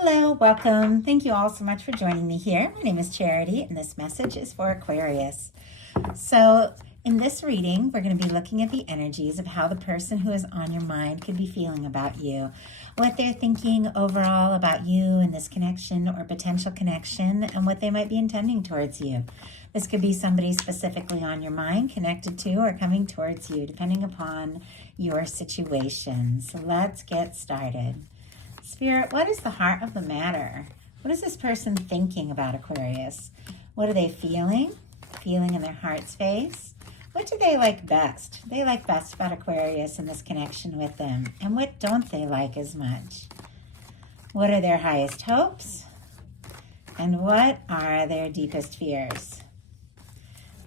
Hello, welcome. Thank you all so much for joining me here. My name is Charity, and this message is for Aquarius. So, in this reading, we're going to be looking at the energies of how the person who is on your mind could be feeling about you, what they're thinking overall about you and this connection or potential connection, and what they might be intending towards you. This could be somebody specifically on your mind, connected to, or coming towards you, depending upon your situation. So, let's get started. Spirit, what is the heart of the matter? What is this person thinking about Aquarius? What are they feeling? Feeling in their heart space? What do they like best? They like best about Aquarius and this connection with them. And what don't they like as much? What are their highest hopes? And what are their deepest fears?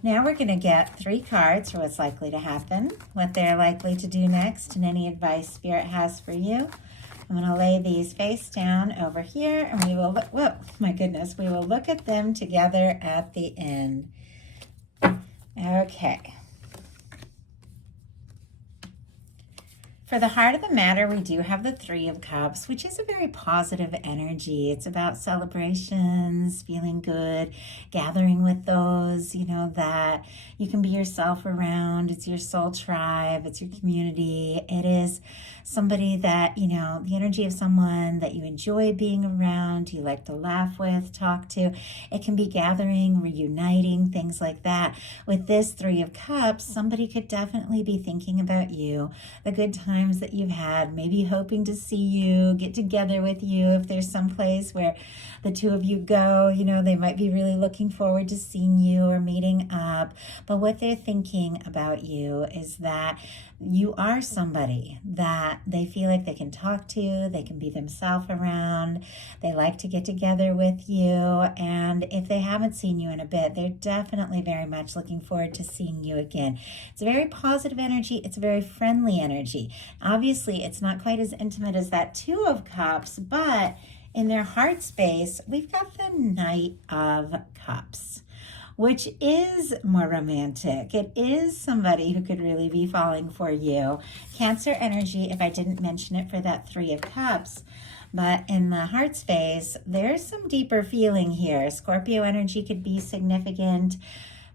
Now we're going to get 3 cards for what's likely to happen, what they're likely to do next, and any advice Spirit has for you. I'm going to lay these face down over here, and we will look, whoa, my goodness, we will look at them together at the end. Okay. For the heart of the matter, we do have the 3 of Cups, which is a very positive energy. It's about celebrations, feeling good, gathering with those, that you can be yourself around. It's your soul tribe. It's your community. It is somebody that, the energy of someone that you enjoy being around, you like to laugh with, talk to. It can be gathering, reuniting, things like that. With this 3 of Cups, somebody could definitely be thinking about you, the good times that you've had, maybe hoping to see you, get together with you. If there's some place where the 2 of you go, they might be really looking forward to seeing you or meeting up. But what they're thinking about you is that you are somebody that they feel like they can talk to, they can be themselves around, they like to get together with you, and if they haven't seen you in a bit, they're definitely very much looking forward to seeing you again. It's a very positive energy, it's a very friendly energy. Obviously, it's not quite as intimate as that 2 of Cups, but in their heart space, we've got the Knight of Cups, which is more romantic. It is somebody who could really be falling for you. Cancer energy, if I didn't mention it for that 3 of Cups, but in the heart space, there's some deeper feeling here. Scorpio energy could be significant.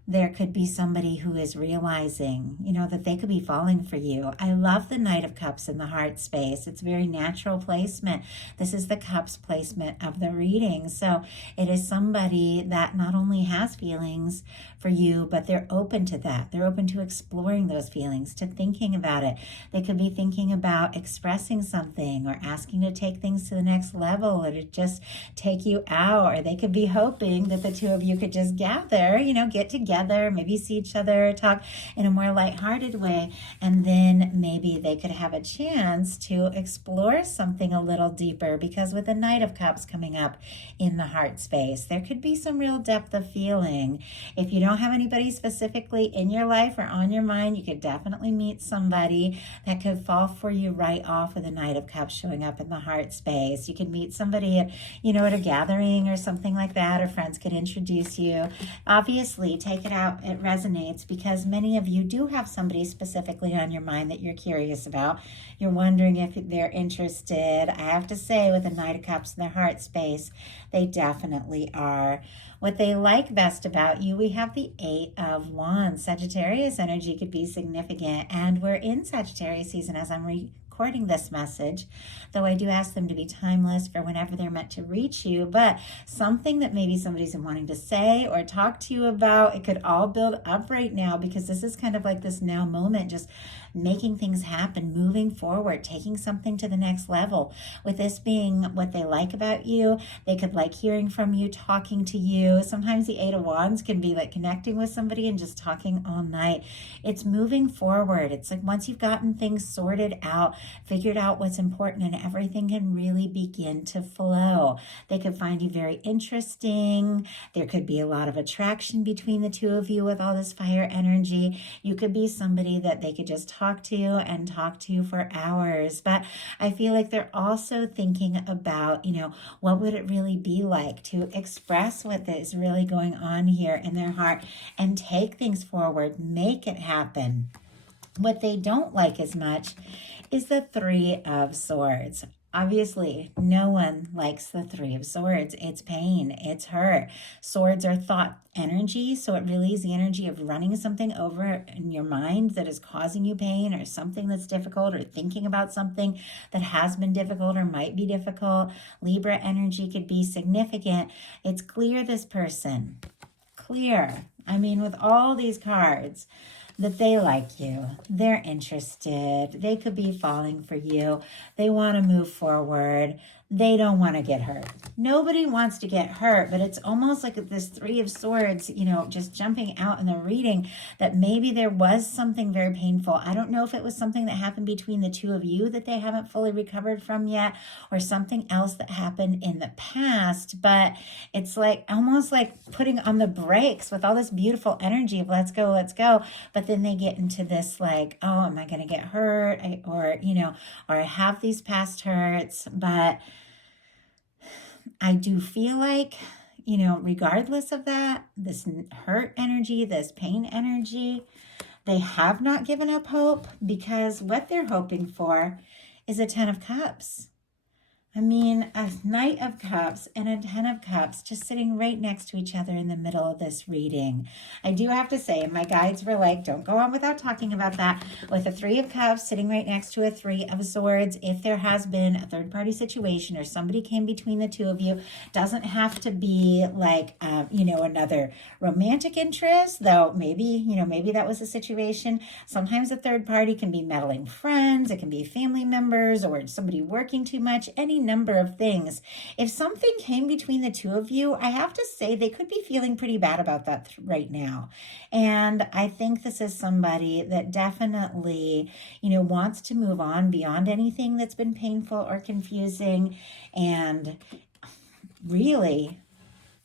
There could be somebody who is realizing, that they could be falling for you. I love the Knight of Cups in the heart space. It's very natural placement. This is the Cups placement of the reading. So it is somebody that not only has feelings for you, but they're open to that. They're open to exploring those feelings, to thinking about it. They could be thinking about expressing something or asking to take things to the next level or to just take you out. Or they could be hoping that the 2 of you could just gather, get together, maybe see each other, talk in a more lighthearted way, and then maybe they could have a chance to explore something a little deeper, because with the Knight of Cups coming up in the heart space, there could be some real depth of feeling. If you don't have anybody specifically in your life or on your mind, you could definitely meet somebody that could fall for you right off with the Knight of Cups showing up in the heart space. You could meet somebody at, at a gathering or something like that, or friends could introduce you. Obviously, take it out, it resonates, because many of you do have somebody specifically on your mind that you're curious about. You're wondering if they're interested. I have to say, with the Knight of Cups in their heart space, they definitely are. What they like best about you, we have the 8 of Wands. Sagittarius energy could be significant, and we're in Sagittarius season as I'm recording this message, though I do ask them to be timeless for whenever they're meant to reach you. But something that maybe somebody's been wanting to say or talk to you about, it could all build up right now, because this is kind of like this now moment, just making things happen, moving forward, taking something to the next level. With this being what they like about you, they could like hearing from you, talking to you. Sometimes the 8 of Wands can be like connecting with somebody and just talking all night. It's moving forward. It's like once you've gotten things sorted out, figured out what's important, and everything can really begin to flow. They could find you very interesting. There could be a lot of attraction between the 2 of you with all this fire energy. You could be somebody that they could just talk to for hours. But I feel like they're also thinking about, what would it really be like to express what is really going on here in their heart and take things forward, make it happen. What they don't like as much is the 3 of Swords. Obviously, no one likes the Three of Swords. It's pain, it's hurt. Swords are thought energy, so it really is the energy of running something over in your mind that is causing you pain, or something that's difficult, or thinking about something that has been difficult or might be difficult. Libra energy could be significant. It's clear this person, clear. I mean, with all these cards, that they like you, they're interested, they could be falling for you, they want to move forward, they don't want to get hurt. Nobody wants to get hurt, but it's almost like this Three of Swords, just jumping out in the reading, that maybe there was something very painful. I don't know if it was something that happened between the two of you that they haven't fully recovered from yet, or something else that happened in the past, but it's like almost like putting on the brakes with all this beautiful energy of let's go, but then they get into this like, oh, am I going to get hurt? Or I have these past hurts, but I do feel like, regardless of that, this hurt energy, this pain energy, they have not given up hope, because what they're hoping for is a 10 of Cups. I mean, a Knight of Cups and a 10 of Cups just sitting right next to each other in the middle of this reading. I do have to say, my guides were like, don't go on without talking about that. With a 3 of Cups sitting right next to a 3 of Swords, if there has been a third-party situation or somebody came between the two of you, doesn't have to be like, another romantic interest, though maybe that was a situation. Sometimes a third party can be meddling friends, it can be family members, or somebody working too much, any number of things. If something came between the two of you, I have to say they could be feeling pretty bad about that right now. And I think this is somebody that definitely, wants to move on beyond anything that's been painful or confusing, and really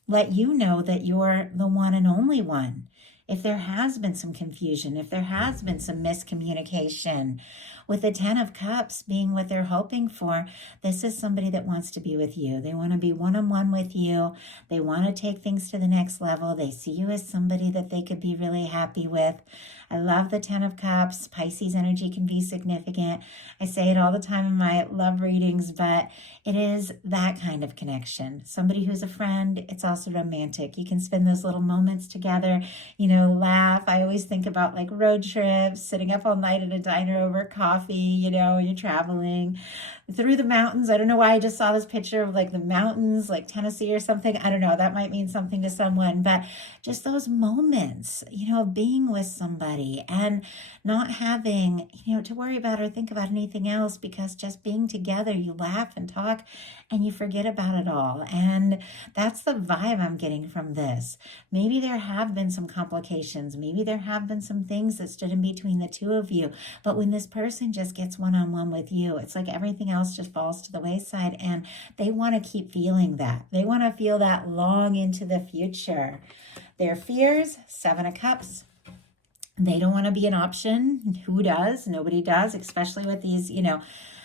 let you know that you're the one and only one. If there has been some confusion, if there has been some miscommunication, with the 10 of Cups being what they're hoping for, this is somebody that wants to be with you. They want to be one-on-one with you. They want to take things to the next level. They see you as somebody that they could be really happy with. I love the 10 of Cups. Pisces energy can be significant. I say it all the time in my love readings, but it is that kind of connection. Somebody who's a friend. It's also romantic. You can spend those little moments together, laugh. I always think about like road trips, sitting up all night at a diner over coffee, you're traveling through the mountains. I don't know why I just saw this picture of like the mountains, like Tennessee or something. I don't know. That might mean something to someone, but just those moments, of being with somebody and not having, to worry about or think about anything else, because just being together, you laugh and talk and you forget about it all. And that's the vibe I'm getting from this. Maybe there have been some complications. Maybe there have been some things that stood in between the two of you. But when this person just gets one-on-one with you, it's like everything else just falls to the wayside, and they want to keep feeling that. They want to feel that long into the future. Their fears, 7 of Cups. They don't want to be an option. Who does? Nobody does, especially with these,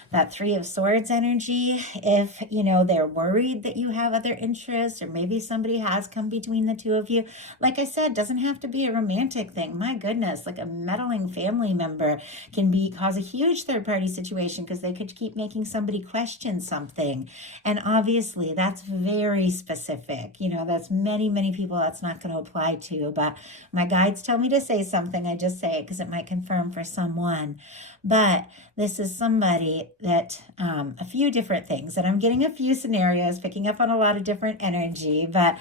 that 3 of Swords energy. If, they're worried that you have other interests, or maybe somebody has come between the two of you. Like I said, doesn't have to be a romantic thing. My goodness, like a meddling family member can cause a huge third-party situation, because they could keep making somebody question something. And obviously that's very specific. That's many people that's not going to apply to, but my guides tell me to say something. I just say it because it might confirm for someone. But this is somebody that, a few different things, and I'm getting a few scenarios, picking up on a lot of different energy, but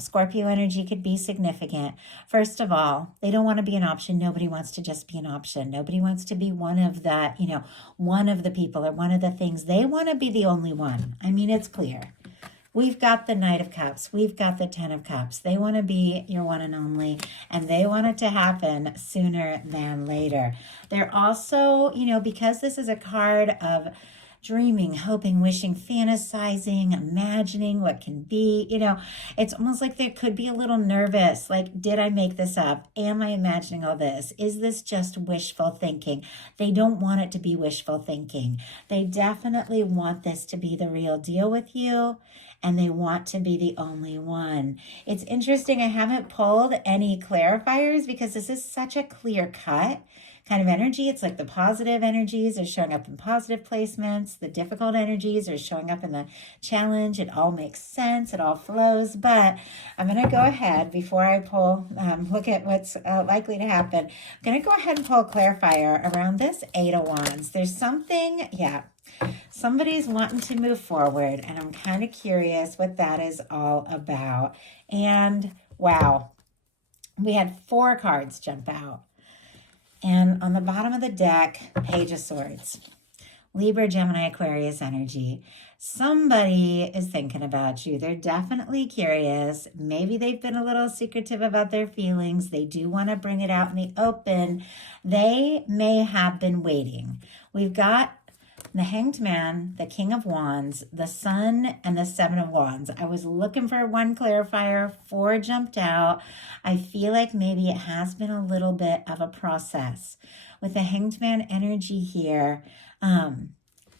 Scorpio energy could be significant. First of all, they don't want to be an option. Nobody wants to just be an option. Nobody wants to be one of the, one of the people or one of the things. They want to be the only one. I mean, it's clear. We've got the Knight of Cups. We've got the 10 of Cups. They want to be your one and only, and they want it to happen sooner than later. They're also, because this is a card of dreaming, hoping, wishing, fantasizing, imagining what can be, it's almost like they could be a little nervous. Like, did I make this up? Am I imagining all this? Is this just wishful thinking? They don't want it to be wishful thinking. They definitely want this to be the real deal with you, and they want to be the only one. It's interesting. I haven't pulled any clarifiers because this is such a clear cut kind of energy. It's like the positive energies are showing up in positive placements. The difficult energies are showing up in the challenge. It all makes sense. It all flows. But I'm going to go ahead before I pull, look at what's likely to happen. I'm going to go ahead and pull a clarifier around this Eight of Wands. There's something, somebody's wanting to move forward, and I'm kind of curious what that is all about. And wow, we had 4 cards jump out. And on the bottom of the deck, Page of Swords. Libra, Gemini, Aquarius energy. Somebody is thinking about you. They're definitely curious. Maybe they've been a little secretive about their feelings. They do want to bring it out in the open. They may have been waiting. We've got the Hanged Man, the King of Wands, the Sun, and the Seven of Wands. I was looking for 1 clarifier, 4 jumped out. I feel like maybe it has been a little bit of a process. With the Hanged Man energy here,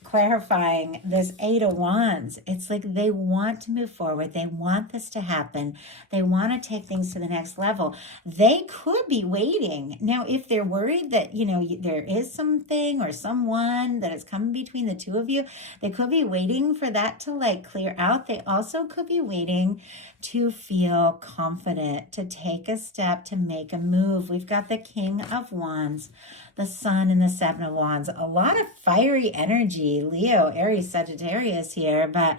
clarifying this Eight of Wands, it's like they want to move forward. They want this to happen. They want to take things to the next level. They could be waiting. Now, if they're worried that, there is something or someone that is coming between the two of you, they could be waiting for that to clear out. They also could be waiting to feel confident, to take a step, to make a move. We've got the King of Wands, the Sun, and the Seven of Wands. A lot of fiery energy, Leo, Aries, Sagittarius here, but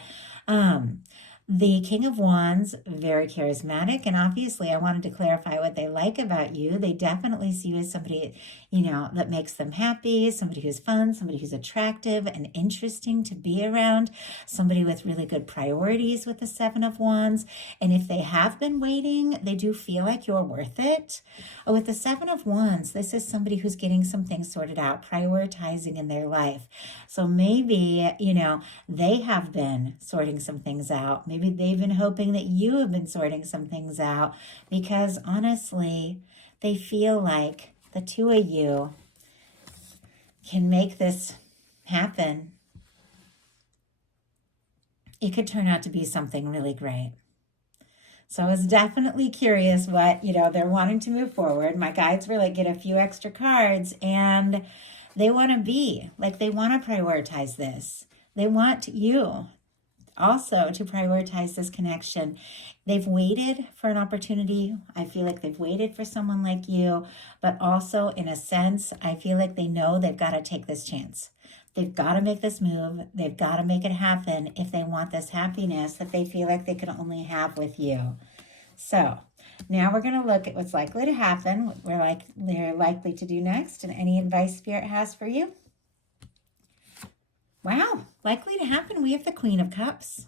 the King of Wands, very charismatic, and obviously I wanted to clarify what they like about you. They definitely see you as somebody, that makes them happy, somebody who's fun, somebody who's attractive and interesting to be around, somebody with really good priorities with the Seven of Wands. And if they have been waiting, they do feel like you're worth it. With the Seven of Wands, this is somebody who's getting some things sorted out, prioritizing in their life. So maybe, they have been sorting some things out. Maybe they've been hoping that you have been sorting some things out, because honestly, they feel like the two of you can make this happen. It could turn out to be something really great. So I was definitely curious what, they're wanting to move forward. My guides were like, get a few extra cards, and they want to be, they want to prioritize this. They want you also to prioritize this connection. They've waited for an opportunity. I feel like they've waited for someone like you, but also in a sense, I feel like they know they've got to take this chance. They've got to make this move. They've got to make it happen if they want this happiness that they feel like they can only have with you. So now we're going to look at what's likely to happen, what they're likely to do next, and any advice Spirit has for you. Wow, likely to happen. We have the Queen of Cups.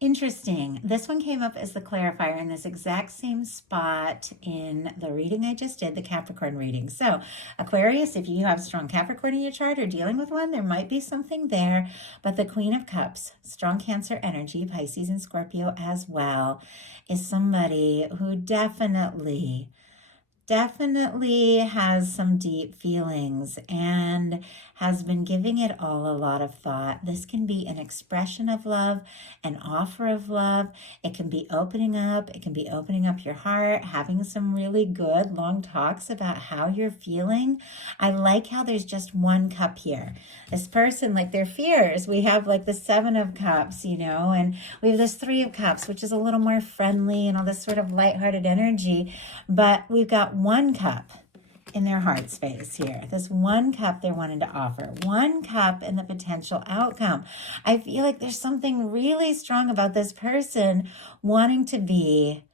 Interesting. This one came up as the clarifier in this exact same spot in the reading I just did, the Capricorn reading. So Aquarius, if you have strong Capricorn in your chart or dealing with one, there might be something there. But the Queen of Cups, strong Cancer energy, Pisces and Scorpio as well, is somebody who definitely has some deep feelings and has been giving it all a lot of thought. This can be an expression of love, an offer of love. It can be opening up. It can be opening up your heart, having some really good long talks about how you're feeling. I like how there's just 1 cup here. This person, their fears, we have the Seven of Cups, and we have this 3 of Cups, which is a little more friendly and all this sort of lighthearted energy. But we've got 1 cup in their heart space here. This 1 cup they're wanting to offer. 1 cup in the potential outcome. I feel like there's something really strong about this person wanting to be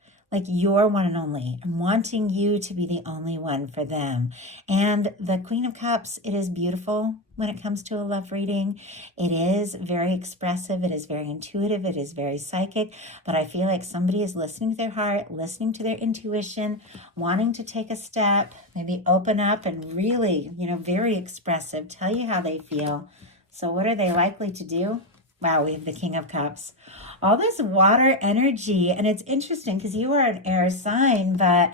your one and only, and wanting you to be the only one for them. And the Queen of Cups, it is beautiful when it comes to a love reading. It is very expressive. It is very intuitive. It is very psychic. But I feel like somebody is listening to their heart, listening to their intuition, wanting to take a step, maybe open up and really, very expressive, tell you how they feel. So what are they likely to do? Wow, we have the King of Cups. All this water energy, and it's interesting because you are an air sign, but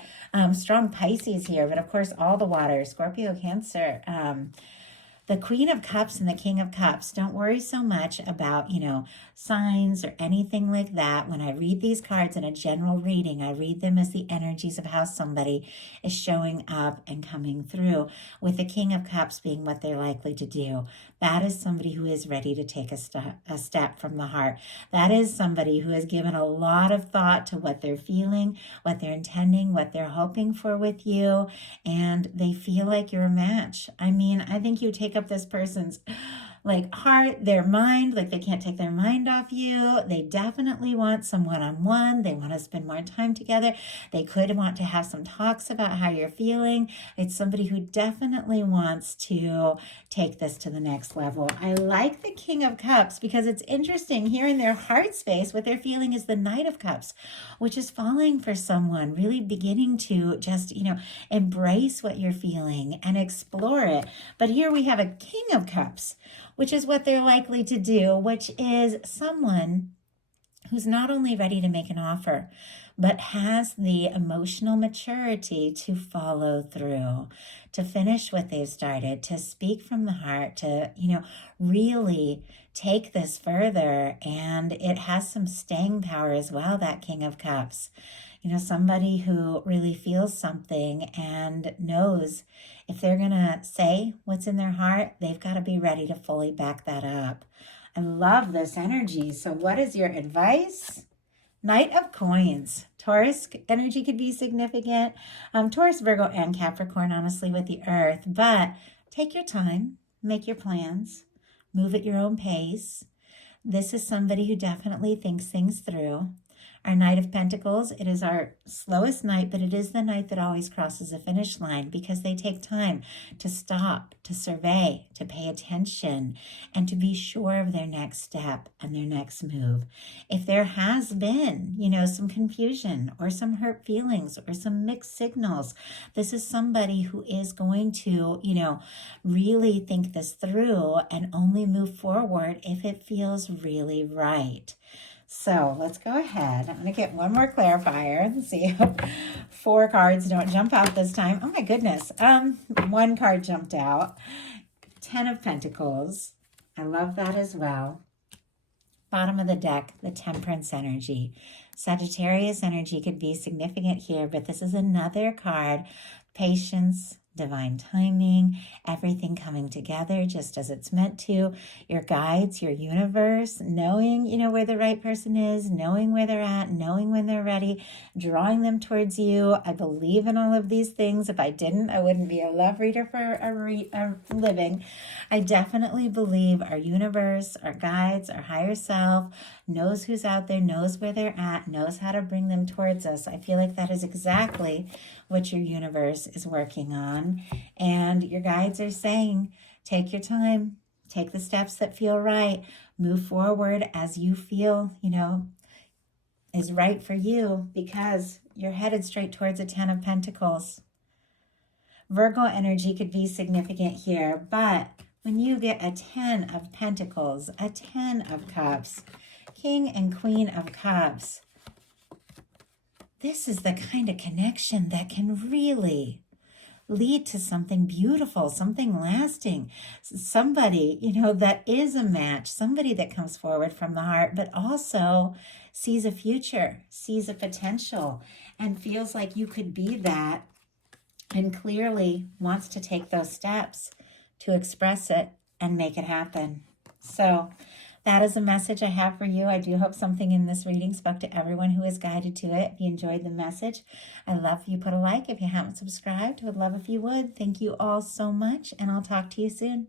strong Pisces here, but of course all the water, Scorpio, Cancer, The Queen of Cups and the King of Cups, don't worry so much about, signs or anything like that. When I read these cards in a general reading, I read them as the energies of how somebody is showing up and coming through, with the King of Cups being what they're likely to do. That is somebody who is ready to take a step from the heart. That is somebody who has given a lot of thought to what they're feeling, what they're intending, what they're hoping for with you, and they feel like you're a match. I mean, I think you take up this person's heart, their mind, like they can't take their mind off you. They definitely want some one-on-one. They want to spend more time together. They could want to have some talks about how you're feeling. It's somebody who definitely wants to take this to the next level. I like the King of Cups because it's interesting here in their heart space. What they're feeling is the Knight of Cups, which is falling for someone, really beginning to just, embrace what you're feeling and explore it. But here we have a King of Cups, which is what they're likely to do, which is someone who's not only ready to make an offer, but has the emotional maturity to follow through, to finish what they've started, to speak from the heart, to, really take this further. And it has some staying power as well, that King of Cups. Somebody who really feels something and knows if they're going to say what's in their heart, they've got to be ready to fully back that up. I love this energy. So what is your advice? Knight of Coins. Taurus energy could be significant. Taurus, Virgo, and Capricorn, honestly, with the Earth. But take your time. Make your plans. Move at your own pace. This is somebody who definitely thinks things through. Our Knight of Pentacles, it is our slowest knight, but it is the knight that always crosses a finish line because they take time to stop, to survey, to pay attention, and to be sure of their next step and their next move. If there has been, some confusion or some hurt feelings or some mixed signals, this is somebody who is going to, really think this through and only move forward if it feels really right. So let's go ahead. I'm going to get one more clarifier and see if 4 cards don't jump out this time. Oh my goodness. One card jumped out. 10 of Pentacles. I love that as well. Bottom of the deck, the Temperance energy. Sagittarius energy could be significant here, but this is another card. Patience, divine timing, everything coming together just as it's meant to. Your guides, your universe, knowing, where the right person is, knowing where they're at, knowing when they're ready, drawing them towards you. I believe in all of these things. If I didn't, I wouldn't be a love reader for a living. I definitely believe our universe, our guides, our higher self knows who's out there, knows where they're at, knows how to bring them towards us. I feel like that is exactly what your universe is working on. And your guides are saying, take your time, take the steps that feel right, move forward as you feel, is right for you, because you're headed straight towards a 10 of Pentacles. Virgo energy could be significant here, but when you get a 10 of Pentacles, a 10 of Cups, King and Queen of Cups, this is the kind of connection that can really lead to something beautiful, something lasting, somebody, that is a match, somebody that comes forward from the heart, but also sees a future, sees a potential, and feels like you could be that, and clearly wants to take those steps to express it and make it happen. So that is a message I have for you. I do hope something in this reading spoke to everyone who is guided to it. If you enjoyed the message, I'd love if you put a like. If you haven't subscribed, I would love if you would. Thank you all so much, and I'll talk to you soon.